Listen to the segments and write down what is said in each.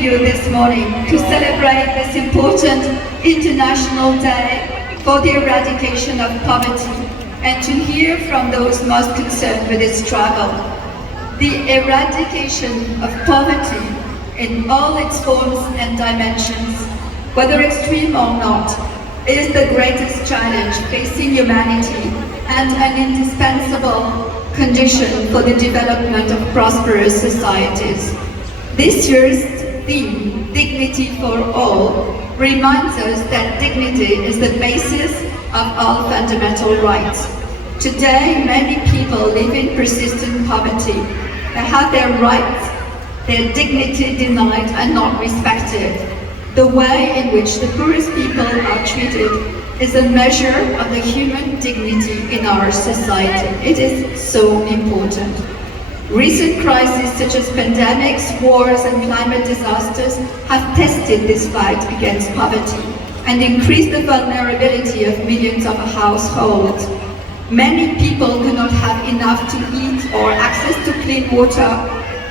you this morning to celebrate this important International Day for the eradication of poverty and to hear from those most concerned with its struggle. The eradication of poverty in all its forms and dimensions, whether extreme or not, is the greatest challenge facing humanity and an indispensable condition for the development of prosperous societies. This year's theme, Dignity for All, reminds us that dignity is the basis of all fundamental rights. Today, many people live in persistent poverty. They have their rights, their dignity denied and not respected. The way in which the poorest people are treated is a measure of the human dignity in our society. It is so important. Recent crises such as pandemics, wars and climate disasters have tested this fight against poverty and increased the vulnerability of millions of households. Many people do not have enough to eat or access to clean water.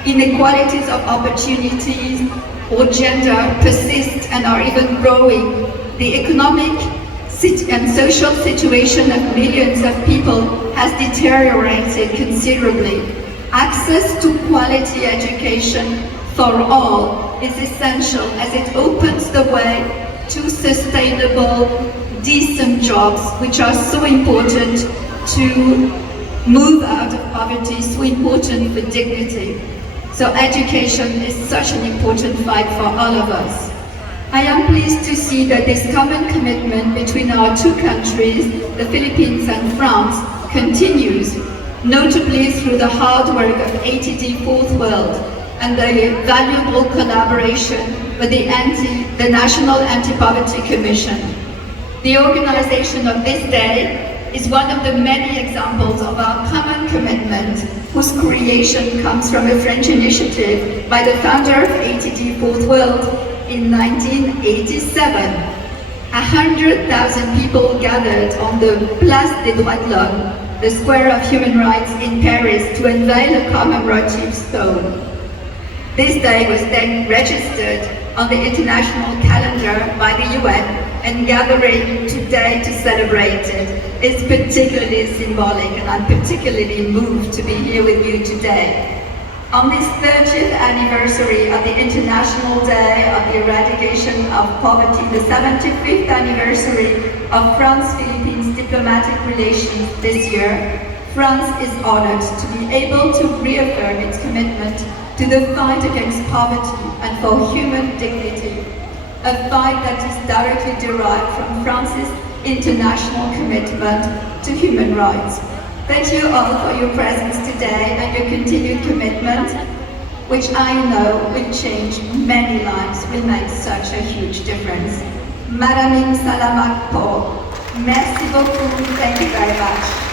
Inequalities of opportunities or gender persist and are even growing. The economic and social situation of millions of people has deteriorated considerably. Access to quality education for all is essential as it opens the way to sustainable, decent jobs, which are so important to move out of poverty, so important for dignity. So education is such an important fight for all of us. I am pleased to see that this common commitment between our two countries, the Philippines and France, continues, notably through the hard work of ATD Fourth World and the valuable collaboration with the National Anti-Poverty Commission. The organization of this day is one of the many examples of our common commitment, whose creation comes from a French initiative by the founder of ATD Fourth World in 1987. 100,000 people gathered on the Place des Droits de l'Homme, the Square of Human Rights in Paris, to unveil a commemorative stone. This day was then registered on the international calendar by the UN, and gathering today to celebrate it is particularly symbolic, and I'm particularly moved to be here with you today. On this 30th anniversary of the International Day of the Eradication of Poverty, the 75th anniversary of France-Philippines diplomatic relations this year, France is honored to be able to reaffirm its commitment to the fight against poverty and for human dignity, a fight that is directly derived from France's international commitment to human rights. Thank you all for your presence today and your continued commitment, which I know will change many lives, will make such a huge difference. Maraming salamat po. Merci beaucoup. Thank you very much.